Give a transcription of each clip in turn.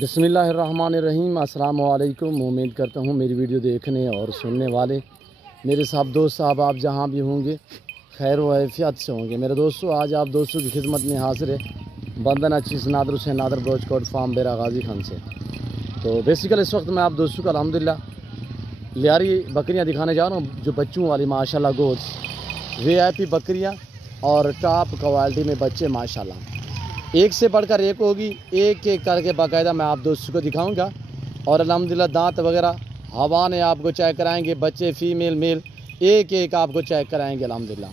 बिस्मिल्लाहिर्रहमानिर्रहीम। अस्सलाम वालेकुम। उम्मीद करता हूँ मेरी वीडियो देखने और सुनने वाले मेरे साहब दोस्त साहब आप जहाँ भी होंगे खैर व आफियत से होंगे। मेरे दोस्तों, आज आप दोस्तों की खिदमत में हाजिर है बंदना चीज़ नादर हुसैन नादर ब्रोचकोट फार्म बेरा गाजी खान से। तो बेसिकल इस वक्त मैं आप दोस्तों को अल्हम्दुलिल्लाह लियारी बकरियाँ दिखाने जा रहा हूँ, जो बच्चों वाली माशाल्लाह गोश्त VIP बकरियाँ और टॉप क्वालिटी में बच्चे माशाल्लाह एक से बढ़कर एक होगी। एक एक करके बाकायदा मैं आप दोस्तों को दिखाऊंगा और अल्हम्दुलिल्लाह दांत वगैरह हवा ने आपको चेक कराएंगे। बच्चे फीमेल मेल एक एक आपको चेक कराएंगे अल्हम्दुलिल्लाह।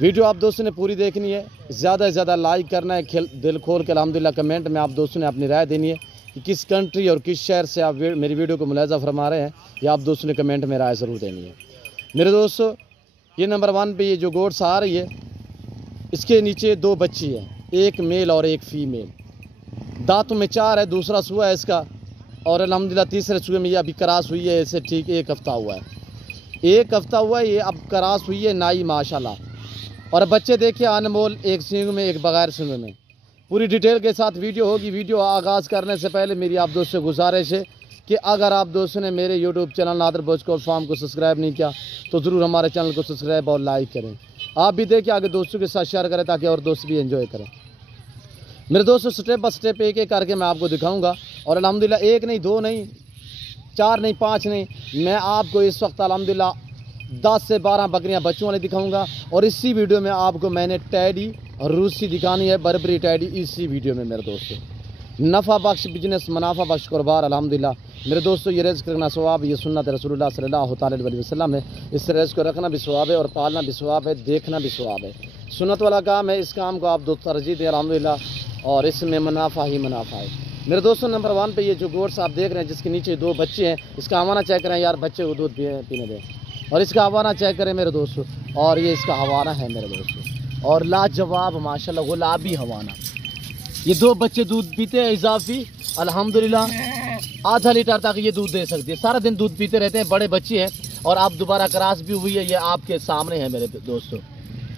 वीडियो आप दोस्तों ने पूरी देखनी है, ज़्यादा से ज़्यादा लाइक करना है, दिल खोल के अल्हम्दुलिल्लाह कमेंट में आप दोस्तों ने अपनी राय देनी है कि किस कंट्री और किस शहर से आप मेरी वीडियो को मुलाज़ा फरमा रहे हैं। या आप दोस्तों ने कमेंट में राय ज़रूर देनी है। मेरे दोस्तों, ये नंबर 1 पे ये जो गोट्स आ रही है, इसके नीचे 2 बच्ची है, एक मेल और एक फीमेल। दांतों में 4 है, दूसरा सुआ है इसका और अल्हम्दुलिल्लाह तीसरे सुए में ये अभी क्रॉस हुई है। इसे ठीक 1 हफ़्ता हुआ है, 1 हफ़्ता हुआ है, ये अब क्रॉस हुई है नाई माशाल्लाह। और बच्चे देखिए अनमोल, एक सींग में एक बगैर सींग में। पूरी डिटेल के साथ वीडियो होगी। वीडियो आगाज़ करने से पहले मेरी आप दोस्तों से गुजारिश है कि अगर आप दोस्तों ने मेरे यूट्यूब चैनल नादर ब्रोचकोट फार्म को सब्सक्राइब नहीं किया तो ज़रूर हमारे चैनल को सब्सक्राइब और लाइक करें। आप भी देखिए, आगे दोस्तों के साथ शेयर करें ताकि और दोस्त भी एंजॉय करें। मेरे दोस्तों, स्टेप बाय स्टेप एक एक करके मैं आपको दिखाऊंगा और अल्हम्दुलिल्लाह 1 नहीं 2 नहीं 4 नहीं 5 नहीं, मैं आपको इस वक्त अल्हम्दुलिल्लाह 10 से 12 बकरियां बच्चों वाली दिखाऊंगा। और इसी वीडियो में आपको मैंने टैडी और रूसी दिखानी है, बर्बरी टैडी इसी वीडियो में। मेरे दोस्तों, नफ़ा बख्श बिजनेस, मुनाफा बख्श कारोबार अल्हम्दुलिल्लाह। मेरे दोस्तों, ये रिज़्क़ करना सवाब, ये सुन्नत रसूलुल्लाह सल्लल्लाहु अलैहि वसल्लम है। इस रिज़्क़ को रखना भी सवाब है और पालना भी सवाब है, देखना भी सवाब है। सुन्नत वाला काम है, इस काम को आप दोस्त तरजीह दें अल्हम्दुलिल्लाह और इसमें मुनाफा ही मुनाफा है। मेरे दोस्तों, नंबर 1 पे ये जो गोट्स आप देख रहे हैं जिसके नीचे 2 बच्चे हैं, इसका हवाना चेक करें यार, बच्चे को दूध पीने दें। और इसका हवाना चेक करें मेरे दोस्तों, और ये इसका हवाना है मेरे दोस्तों, और लाजवाब माशाल्लाह गुलाबी हवाना। ये 2 बच्चे दूध पीते हैं इजाफी अल्हम्दुलिल्लाह, आधा लीटर तक ये दूध दे सकती है। सारा दिन दूध पीते रहते हैं, बड़े बच्चे हैं और आप दोबारा क्रॉस भी हुई है, ये आपके सामने है मेरे दोस्तों।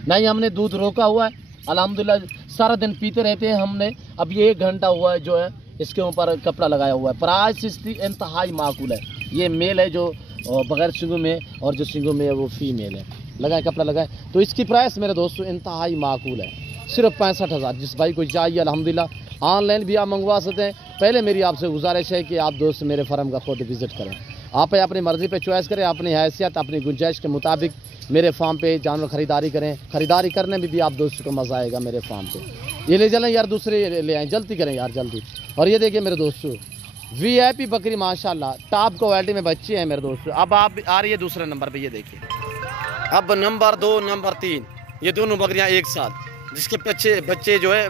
नहीं हमने दूध रोका हुआ है अल्हम्दुलिल्लाह, सारा दिन पीते रहते हैं हमने। अब ये 1 घंटा हुआ है जो है इसके ऊपर कपड़ा लगाया हुआ है। प्राइस इसकी इंतहाई माकूल है। ये मेल है जो बगैर सिंगों में, और जो सिंगों में है वो फीमेल है। लगाए कपड़ा लगाए तो इसकी प्राइस मेरे दोस्तों इंतहाई माकूल है, सिर्फ 65,000। जिस भाई को चाहिए अल्हम्दुलिल्लाह ऑनलाइन भी आप मंगवा सकते हैं। पहले मेरी आपसे गुजारिश है कि आप दोस्त मेरे फार्म का खुद विज़िट करें। आप अपनी मर्ज़ी पे चॉइस करें, अपनी हैसियत अपनी गुंजाइश के मुताबिक मेरे फार्म पे जानवर ख़रीदारी करें। ख़रीदारी करने में भी आप दोस्तों को मज़ा आएगा मेरे फार्म पे। ये ले चलें यार, दूसरे ले आएँ, जल्दी करें यार जल्दी। और ये देखिए मेरे दोस्तों, VIP बकरी माशाल्लाह टॉप क्वालिटी में बच्चे हैं मेरे दोस्तों। अब आप आ रही है दूसरे नंबर पे, ये देखिए। अब नंबर 2 नंबर 3 ये दोनों बकरियां एक साथ, जिसके बच्चे जो है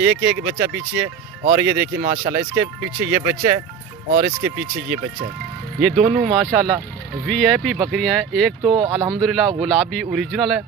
एक एक बच्चा पीछे है। और ये देखिए माशाल्लाह, इसके पीछे ये बच्चा है और इसके पीछे ये बच्चा है। ये दोनों माशाल्लाह VIP बकरियां हैं। एक तो अल्हम्दुलिल्लाह गुलाबी ओरिजिनल है,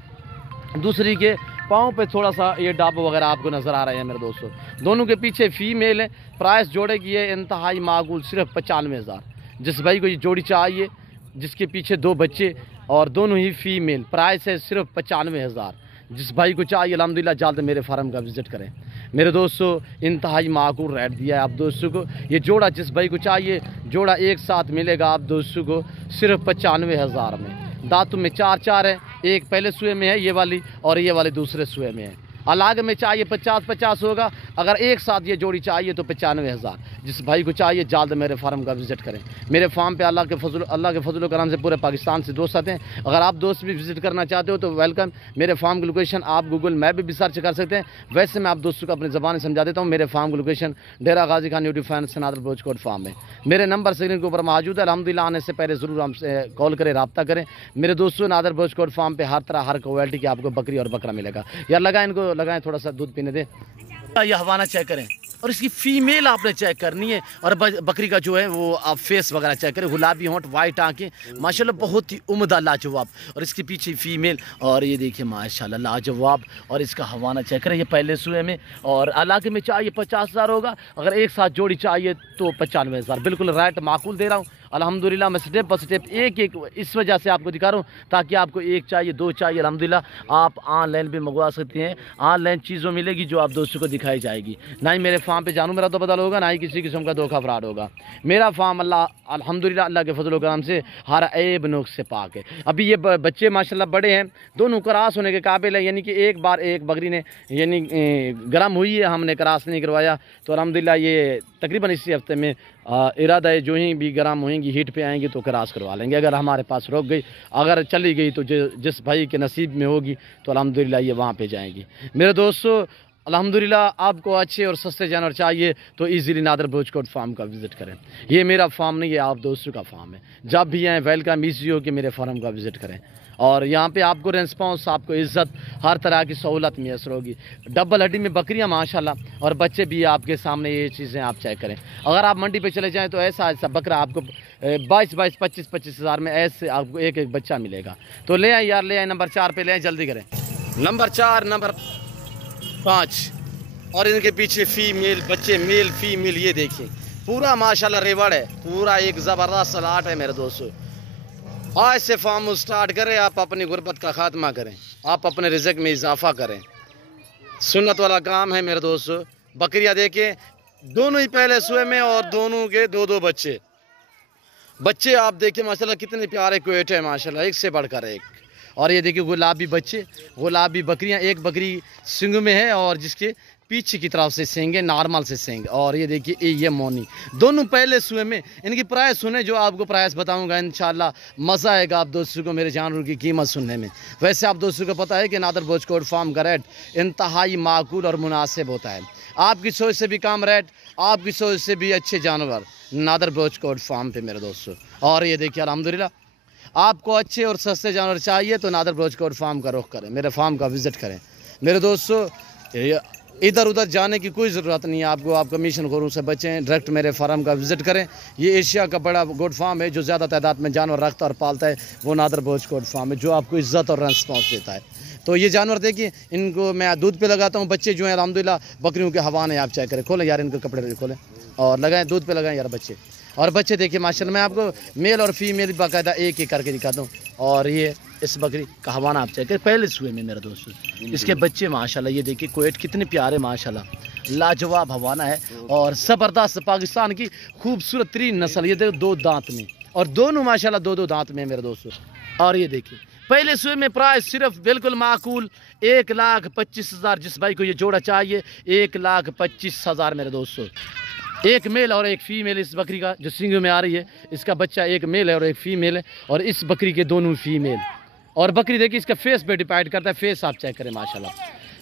दूसरी के पाँव पे थोड़ा सा ये डाब वगैरह आपको नज़र आ रहे हैं मेरे दोस्तों। दोनों के पीछे फीमेल है। प्राइस जोड़े की है इंतहाई माकूल, सिर्फ 95,000। जिस भाई को ये जोड़ी चाहिए जिसके पीछे 2 बच्चे और दोनों ही फीमेल, प्राइस है सिर्फ 95,000। जिस भाई को चाहिए अल्हम्दुलिल्लाह जल्द मेरे फार्म का विज़िट करें। मेरे दोस्तों, इंतहाई माकूल रेट दिया है आप दोस्तों को। ये जोड़ा जिस भाई को चाहिए, जोड़ा एक साथ मिलेगा आप दोस्तों को सिर्फ 95,000 में। दांतों में 4 है, एक पहले सुए में है ये वाली और ये वाली दूसरे सुए में है। अलग में चाहिए 50-50 होगा। अगर एक साथ ये जोड़ी चाहिए तो 95,000। जिस भाई को चाहिए जल्द मेरे फार्म का विज़िट करें। मेरे फार्म पे अल्लाह के फजल करम से पूरे पाकिस्तान से दोस्त आते हैं। अगर आप दोस्त भी विज़िट करना चाहते हो तो वेलकम। मेरे फार्म की लोकेशन आप गूगल मैप भी सर्च कर सकते हैं। वैसे मैं आप दोस्तों को अपनी ज़बान समझा देता हूँ। मेरे फार्म की लोकेशन डेरा गाजी खान यूट्यूब फैन से नादर ब्रोचकोट फार्म है। मेरे नंबर स्क्रीन के ऊपर मौजूद है। अल्हम्दुलिल्लाह आने से पहले ज़रूर हमसे कॉल करें, रब्ता करें। मेरे दोस्तों, नादर ब्रोचकोट फार्म पे हर तरह हर क्वालिटी की आपको बकरी और बकरा मिलेगा। यार लगाएं, इनको लगाएं, थोड़ा सा दूध पीने दें। यह हवाना चेक करें और इसकी फीमेल आपने चेक करनी है। और बकरी का जो है वो आप फेस वगैरह चेक करें, गुलाबी होंठ, वाइट आंखें, माशाल्लाह बहुत ही उम्दा लाजवाब। और इसके पीछे फीमेल, और ये देखिए माशाल्लाह लाजवाब। और इसका हवाना चेक करें, ये पहले सुए में। और इलाके में चाहिए 50,000 होगा। अगर एक साथ जोड़ी चाहिए तो 95,000। बिल्कुल रेट माकूल दे रहा हूँ। अल्हम्दुलिल्लाह मैं स्टेप बाय स्टेप एक एक इस वजह से आपको दिखा रहा हूँ ताकि आपको एक चाहिए, दो चाहिए, अल्हम्दुलिल्लाह आप ऑनलाइन भी मंगवा सकते हैं। ऑनलाइन चीज़ों मिलेगी जो आप दोस्तों को दिखाई जाएगी। ना ही मेरे फार्म पे जानू मेरा तो बदल होगा, ना ही किसी किस्म का धोखा फ्रॉड होगा। मेरा फार्म अल्हम्दुलिल्लाह अल्लाह के फजल करम से हर ऐब नुक्स से पाक है। अभी ये बच्चे माशाल्लाह बड़े हैं, दोनों क्रॉस होने के काबिल है, यानी कि एक बार एक बकरी ने यानी गर्म हुई है, हमने क्रॉस नहीं करवाया, तो अल्हम्दुलिल्लाह ये तकरीबन इसी हफ्ते में इरादा है जो ही भी गर्म होएंगी हीट पे आएंगी तो क्रॉस करवा लेंगे। अगर हमारे पास रुक गई, अगर चली गई तो जिस भाई के नसीब में होगी तो अल्हम्दुलिल्लाह ये वहाँ पे जाएंगी। मेरे दोस्तों अल्हम्दुलिल्लाह आपको अच्छे और सस्ते जानवर चाहिए तो इजीली नादर भोजकोट फार्म का विज़िट करें। ये मेरा फार्म नहीं है, आप दोस्तों का फार्म है। जब भी आएँ वेलकम, ईजी हो कि मेरे फार्म का विज़िट करें। और यहाँ पे आपको रेस्पॉन्स, आपको इज़्ज़त, हर तरह की सहूलत मैसर होगी। डबल हड्डी में बकरियाँ माशाल्लाह, और बच्चे भी आपके सामने, ये चीज़ें आप चेक करें। अगर आप मंडी पे चले जाएं तो ऐसा ऐसा बकरा आपको 22-22, 25-25 हज़ार में ऐसे आपको एक एक बच्चा मिलेगा। तो ले आए यार, ले आए। नंबर 4 पे ले आए, जल्दी करें। नंबर 4, नंबर 5 और इनके पीछे फीमेल बच्चे, मेल फीमेल, ये देखिए पूरा माशाल्लाह रेवड़ है, पूरा एक ज़बरदस्त सलाट है मेरे दोस्तों। आज से फार्म स्टार्ट करें, आप अपनी गुर्बत का खात्मा करें, आप अपने रिज़्क़ में इजाफा करें। सुन्नत वाला काम है मेरे दोस्तों। बकरियां देखें, दोनों ही पहले सुए में और दोनों के 2-2 बच्चे आप देखिए माशाल्लाह कितने प्यारे क्वेट है माशाल्लाह, एक से बढ़कर एक। और ये देखिए गुलाबी बच्चे, गुलाबी बकरियां, एक बकरी सिंग में है और जिसके पीछे की तरफ से सेंगे, नॉर्मल से सेंगे। और ये देखिए ये मोनी, दोनों पहले सुए में। इनकी प्राइस सुने, जो आपको प्राइस बताऊंगा इंशाल्लाह मज़ा आएगा आप दोस्तों को मेरे जानवर की कीमत सुनने में। वैसे आप दोस्तों को पता है कि नादर भोजकोट फार्म का रेट इंतहाई माकूल और मुनासिब होता है। आपकी सोच से भी कम रेट, आपकी सोच से भी अच्छे जानवर नादर भोजकोट फार्म पे मेरे दोस्तों। और ये देखिए अल्हम्दुलिल्लाह आपको अच्छे और सस्ते जानवर चाहिए तो नादर भोजकोट फार्म का रुख करें, मेरे फार्म का विज़िट करें। मेरे दोस्तों इधर उधर जाने की कोई ज़रूरत नहीं है आपको, आप कमीशन खोरों से बचें, डायरेक्ट मेरे फार्म का विज़िट करें। ये एशिया का बड़ा गोट फार्म है, जो ज़्यादा तादाद में जानवर रखता और पालता है वो नादर भोजकोट फार्म है, जो आपको इज़्ज़त और रेस्पॉन्स देता है। तो ये जानवर देखिए, इनको मैं दूध पे लगाता हूँ, बच्चे जो हैं अल्हम्दुलिल्लाह बकरियों के हवा ने, आप चेक करें, खोलें यार इनके कपड़े खोलें और लगाएं, दूध पे लगाएं यार बच्चे। और बच्चे देखिए माशाल्लाह, मैं आपको मेल और फीमेल बाकायदा एक एक करके दिखाता हूँ। और ये इस बकरी का हवाना आप चेक करें, पहले सुए में मेरे दोस्तों, इसके बच्चे माशाल्लाह, ये देखिए कोएट कितने प्यारे माशाल्लाह, लाजवाब हवाना है और ज़बरदस्त पाकिस्तान की खूबसूरत तरीन नस्ल। ये देखो 2 दांत में, और दोनों माशाल्लाह 2-2 दांत में मेरे दोस्तों। और ये देखिए पहले सुए में प्राइस सिर्फ बिल्कुल माकूल 1,25,000। जिस भाई को ये जोड़ा चाहिए 1,25,000 मेरे दोस्तों। एक मेल और एक फीमेल इस बकरी का जो सिंग में आ रही है, इसका बच्चा एक मेल है और एक फीमेल है, और इस बकरी के दोनों फीमेल। और बकरी देखिए इसका फेस पे डिपेंड करता है, फेस आप चेक करें माशाल्लाह,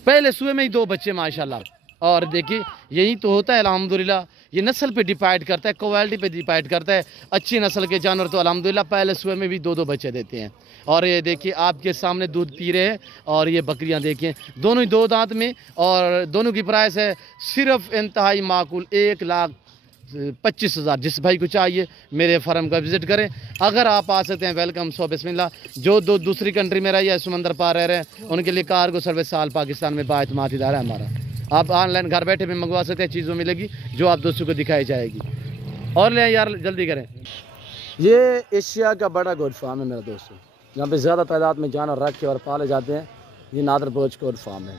पहले सुए में ही 2 बच्चे माशाल्लाह। और देखिए यही तो होता है अल्हम्दुलिल्लाह, ये नस्ल पे डिपेंड करता है, क्वालिटी पे डिपेंड करता है। अच्छी नस्ल के जानवर तो अल्हम्दुलिल्लाह पहले सुए में भी 2-2 बच्चे देते हैं। और ये देखिए आपके सामने दूध पी रहे हैं, और ये बकरियां देखिए दोनों ही 2 दांत में, और दोनों की प्राइस है सिर्फ इंतहाई माकूल 1,25,000। जिस भाई को चाहिए मेरे फार्म का विज़िट करें। अगर आप आ सकते हैं वेलकम, सो बिस्मिल्लाह। जो दूसरी कंट्री में रही है, समंदर पार रह रहे हैं, उनके लिए कार्गो सर्विस साल पाकिस्तान में बाएतमाद इदारा है हमारा। आप ऑनलाइन घर बैठे भी मंगवा सकते हैं, चीज़ों मिलेगी जो आप दोस्तों को दिखाई जाएगी। और ले यार जल्दी करें। ये एशिया का बड़ा गोट फार्म है मेरे दोस्तों, जहाँ पे ज़्यादा तादाद में जानवर रखे और पाले जाते हैं। ये नादर भोजकोट फार्म है।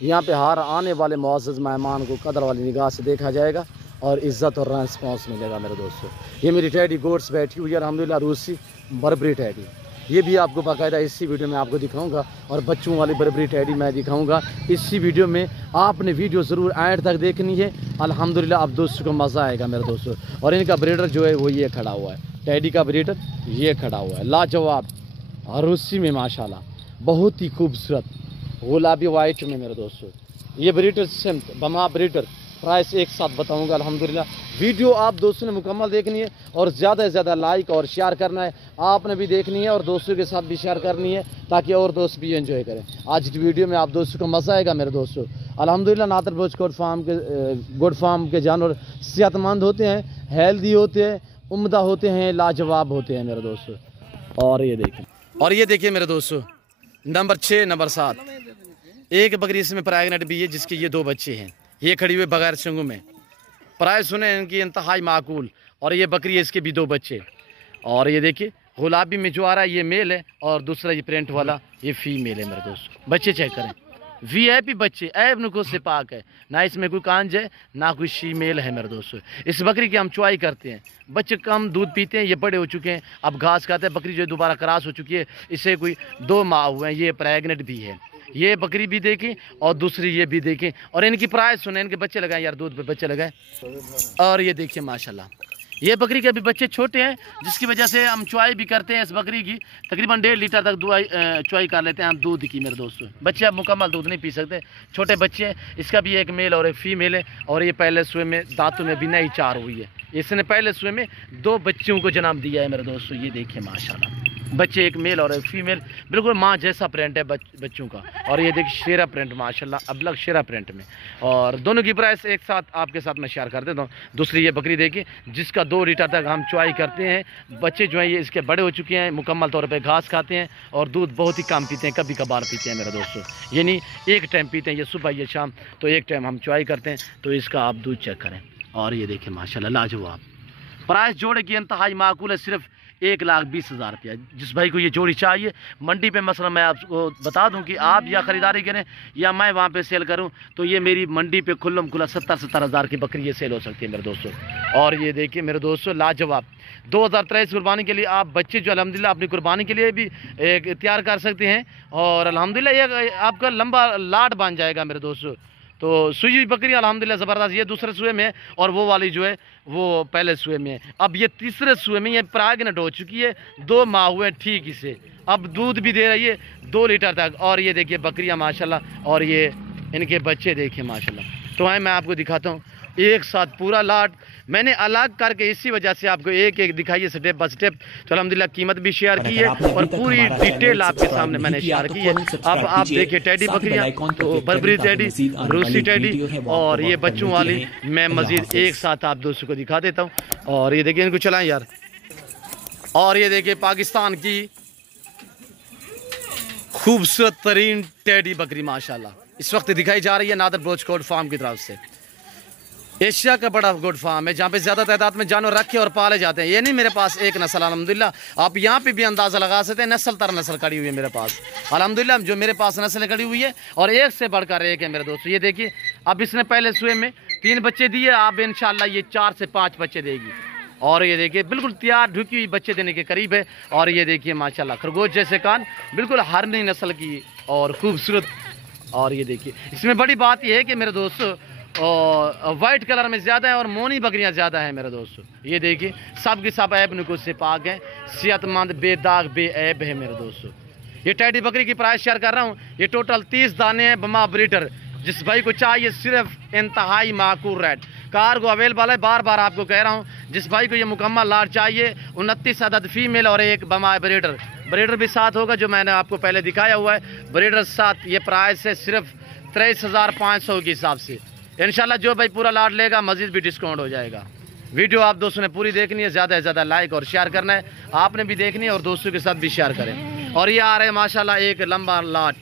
यहाँ पे हर आने वाले मुअज़्ज़ज़ मेहमान को कदर वाली निगाह से देखा जाएगा और इज़्ज़त और रेस्पॉन्स मिलेगा मेरे दोस्तों। ये मेरी टैडी गोट्स बैठी हुई है अल्हम्दुलिल्लाह, रूसी बर्बरी टैडी, ये भी आपको बाकायदा इसी वीडियो में आपको दिखाऊंगा। और बच्चों वाली बर्बरी टैडी मैं दिखाऊंगा इसी वीडियो में। आपने वीडियो ज़रूर एंड तक देखनी है, अल्हम्दुलिल्लाह आप दोस्तों को मज़ा आएगा मेरे दोस्तों। और इनका ब्रीडर जो है वो ये खड़ा हुआ है, टैडी का ब्रीडर ये खड़ा हुआ है, लाजवाब रूसी में माशाल्लाह, बहुत ही खूबसूरत गुलाबी वाइट में मेरे दोस्तों। ये ब्रीडर सिम्त बमा ब्रीडर, प्राइस एक साथ बताऊंगा अल्हम्दुलिल्लाह। वीडियो आप दोस्तों ने मुकम्मल देखनी है और ज़्यादा से ज़्यादा लाइक और शेयर करना है, आपने भी देखनी है और दोस्तों के साथ भी शेयर करनी है ताकि और दोस्त भी एंजॉय करें। आज की वीडियो में आप दोस्तों को मज़ा आएगा मेरे दोस्तों। अल्हम्दुलिल्लाह नादर भोजकोट गोट फार्म के जानवर सेहतमंद होते हैं, हेल्दी होते हैं, उम्दा होते हैं, लाजवाब होते हैं मेरे दोस्तों। और ये देखिए मेरे दोस्तों, नंबर 6 नंबर 7 एक बकरी इसमें प्रेगनेंट भी है जिसके ये 2 बच्चे हैं। ये खड़ी हुई बगैर सिंगों में, प्राइस सुने इनकी इंतहाई माकूल। और ये बकरी है, इसके भी 2 बच्चे। और ये देखिए गुलाबी में जो आ रहा है ये मेल है, और दूसरा ये प्रिंट वाला ये फीमेल है मेरे दोस्तों। बच्चे चेक करें, वीआईपी बच्चे, ऐब नुको से पाक है, ना इसमें कोई कांज है ना कोई शीमेल है मेरे दोस्तों। इस बकरी की हम चुआई करते हैं, बच्चे कम दूध पीते हैं, ये बड़े हो चुके हैं, अब घास खाते हैं। बकरी जो है दोबारा क्रॉस हो चुकी है, इसे कोई 2 माह हुए हैं, ये प्रेग्नेंट भी है। ये बकरी भी देखें और दूसरी ये भी देखें, और इनकी प्राइस सुने, इनके बच्चे लगाए यार, दूध पे बच्चे लगाए। और ये देखिए माशाल्लाह, ये बकरी के अभी बच्चे छोटे हैं, जिसकी वजह से हम चुआई भी करते हैं इस बकरी की। तकरीबन 1.5 लीटर तक चुआई कर लेते हैं हम दूध की मेरे दोस्तों। बच्चे अब मुकम्मल दूध नहीं पी सकते, छोटे बच्चे हैं। इसका भी एक मेल और एक फीमेल है, और ये पहले सुए में दांतों में भी नई चार हुई है। इसने पहले सुए में 2 बच्चों को जन्म दिया है मेरे दोस्तों। ये देखिए माशाल्लाह, बच्चे एक मेल और एक फीमेल, बिल्कुल माँ जैसा प्रिंट है बच्चों का। और ये देखिए शेरा प्रिंट माशाल्लाह, अबलग शेरा प्रिंट में। और दोनों की प्राइस एक साथ आपके साथ मैं शेयर कर देता हूँ। दूसरी ये बकरी देखिए, जिसका 2 लीटर तक हम चुआई करते हैं। बच्चे जो हैं ये इसके बड़े हो चुके हैं, मुकम्मल तौर पे घास खाते हैं, और दूध बहुत ही कम पीते हैं, कभी कभार पीते हैं मेरे दोस्तों। यानी एक टाइम पीते हैं, ये सुबह ये शाम, तो एक टाइम हम चुआई करते हैं। तो इसका आप दूध चेक करें। और ये देखिए माशाल्लाह लाजवाब। प्राइस जोड़े की इंतहाई माकूल है, सिर्फ 1,20,000 रुपया। जिस भाई को ये जोड़ी चाहिए मंडी पे, मसला मैं आपको बता दूं कि आप या ख़रीदारी करें या मैं वहाँ पे सेल करूं, तो ये मेरी मंडी पे खुल्लम खुला 70-70 हज़ार की बकरी ये सेल हो सकती है मेरे दोस्तों। और ये देखिए मेरे दोस्तों लाजवाब, 2023 कुर्बानी के लिए आप बच्चे जो अल्हम्दुलिल्लाह अपनी कुर्बानी के लिए भी एक तैयार कर सकते हैं, और अल्हम्दुलिल्लाह ये आपका लंबा लाड बन जाएगा मेरे दोस्तों। तो सुई हुई बकरी अल्हम्दुलिल्लाह ज़बरदस्त, ये दूसरे सुए में है, और वो वाली जो है वो पहले सुए में है। अब ये तीसरे सुए में ये प्रेग्नेंट हो चुकी है, 2 माह हुए ठीक इसे, अब दूध भी दे रही है 2 लीटर तक। और ये देखिए बकरियाँ माशाल्लाह, और ये इनके बच्चे देखिए माशाल्लाह। तो आए मैं आपको दिखाता हूँ एक साथ पूरा लाट मैंने अलग करके, इसी वजह से आपको एक एक दिखाइए स्टेप बाय स्टेप। तो अल्हम्दुलिल्लाह कीमत भी शेयर की है, और पूरी डिटेल आपके सामने मैंने शेयर की है। अब आप देखिए टेडी बकरियां, तो बर्बरी टेडी, रूसी टेडी, और ये बच्चों वाली मैं मजीद एक साथ आप दोस्तों को दिखा देता हूँ। और ये देखिए इनको चलाएं यार। और ये देखिए पाकिस्तान की खूबसूरत तरीन टेडी बकरी माशाल्लाह इस वक्त दिखाई जा रही है नादर ब्रोच कोड फार्म की तरफ से। एशिया का बड़ा गुड फार्म है, जहाँ पे ज़्यादा तादाद में जानवर रखे और पाले जाते हैं। ये नहीं मेरे पास एक नस्ल, अल्हम्दुलिल्लाह आप यहाँ पे भी अंदाज़ा लगा सकते हैं, नस्ल तर नस्ल खड़ी हुई है मेरे पास अल्हम्दुलिल्लाह। जो मेरे पास नस्ल खड़ी हुई है, और एक से बढ़कर एक है मेरे दोस्तों। ये देखिए अब इसने पहले सुए में 3 बच्चे दिए, अब इंशाल्लाह ये 4 से 5 बच्चे देगी। और ये देखिए बिल्कुल तैयार ढुकी हुई बच्चे देने के करीब है। और ये देखिए माशाल्लाह खरगोश जैसे कान, बिल्कुल हर नई नस्ल की और खूबसूरत। और ये देखिए इसमें बड़ी बात यह है कि मेरे दोस्तों और वाइट कलर में ज़्यादा है, और मोनी बकरियां ज़्यादा है मेरे दोस्तों। ये देखिए सब की सब ऐब नुकुस से पाक है, सेहतमंद बेदाग बेऐब है मेरे दोस्तों। ये टेडी बकरी की प्राइस शेयर कर रहा हूँ, ये टोटल 30 दाने हैं बमा ब्रीडर। जिस भाई को चाहिए सिर्फ इंतहाई माकूल रेट, कार्गो अवेलेबल है। बार बार आपको कह रहा हूँ, जिस भाई को ये मुकम्मल लाट चाहिए, 29 अदद फीमेल और एक बमा ब्रीडर भी साथ होगा, जो मैंने आपको पहले दिखाया हुआ है ब्रीडर साथ। ये प्राइस है सिर्फ 23,500 के हिसाब से। इंशाल्लाह जो भाई पूरा लाट लेगा मजीद भी डिस्काउंट हो जाएगा। वीडियो आप दोस्तों ने पूरी देखनी है, ज़्यादा से ज़्यादा लाइक और शेयर करना है, आपने भी देखनी है और दोस्तों के साथ भी शेयर करें। और ये आ रहे हैं माशाल्लाह एक लंबा लाट,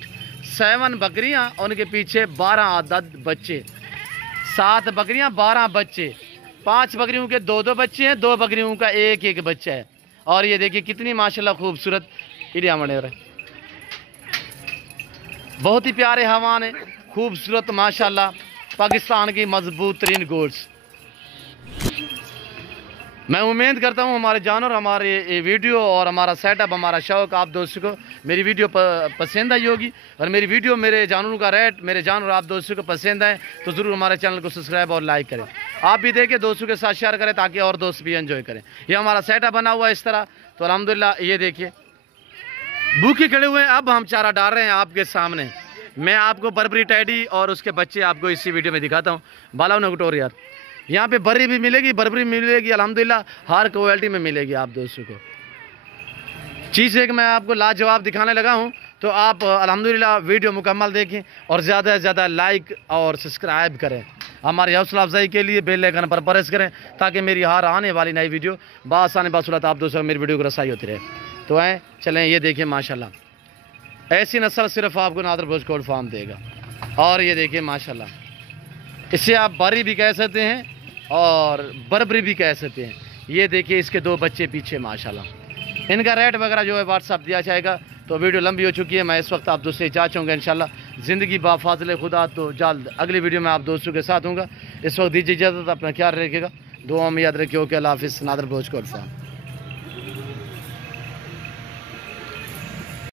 7 बकरियां, उनके पीछे 12 अदद बच्चे, 7 बकरियां 12 बच्चे, 5 बकरियों के 2-2 बच्चे हैं, 2 बकरियों का 1-1 बच्चा है। और ये देखिए कितनी माशाल्लाह खूबसूरत इडिया मने रहे, बहुत ही प्यारे हवान है, खूबसूरत माशाल्लाह पाकिस्तान की मजबूत तरीन गोट्स। मैं उम्मीद करता हूँ हमारे जानवर, हमारे ये वीडियो और हमारा सेटअप, हमारा शौक आप दोस्तों को मेरी वीडियो पसंद आई होगी। और मेरी वीडियो, मेरे जानवरों का रेट, मेरे जानवर आप दोस्तों को पसंद आए तो ज़रूर हमारे चैनल को सब्सक्राइब और लाइक करें। आप भी देखें, दोस्तों के साथ शेयर करें ताकि और दोस्त भी एंजॉय करें। ये हमारा सेटअप बना हुआ है इस तरह। तो अल्हम्दुलिल्लाह ये देखिए भूखे खड़े हुए हैं, अब हम चारा डाल रहे हैं आपके सामने। मैं आपको बर्बरी टैडी और उसके बच्चे आपको इसी वीडियो में दिखाता हूँ। बाला नगटोर यार, यहाँ पे बर्री भी मिलेगी, बर्बरी मिलेगी, अल्हम्दुलिल्लाह हर क्वालिटी में मिलेगी आप दोस्तों को। चीज़ एक मैं आपको लाजवाब दिखाने लगा हूँ, तो आप अल्हम्दुलिल्लाह वीडियो मुकम्मल देखें और ज़्यादा से ज़्यादा लाइक और सब्सक्राइब करें। हमारी हौसला अफजाई के लिए बेल आइकन पर प्रेस करें ताकि मेरी हर आने वाली नई वीडियो बासानी बासूरत आप दोस्तों मेरी वीडियो को रसाई होती रहे। तो आए चलें, ये देखिए माशाल्लाह ऐसी नस्ल सिर्फ आपको नादर ब्रोच कोड फार्म देगा। और ये देखिए माशाल्लाह, इसे आप बरी भी कह सकते हैं और बर्बरी भी कह सकते हैं। ये देखिए इसके 2 बच्चे पीछे माशाल्लाह। इनका रेट वगैरह जो है व्हाट्सअप दिया जाएगा। तो वीडियो लंबी हो चुकी है, मैं इस वक्त आप दोस्तों से जा चाहूँगा इंशाल्लाह ज़िंदगी बाफाज़िल खुदा तो जल्द अगली वीडियो में आप दोस्तों के साथ हूँगा। इस वक्त दीजिए इजाज़त, अपना ख्याल रखिएगा, दुआ में याद रखिए। ओके, अल्लाह हाफ़िज़। नादर भोज को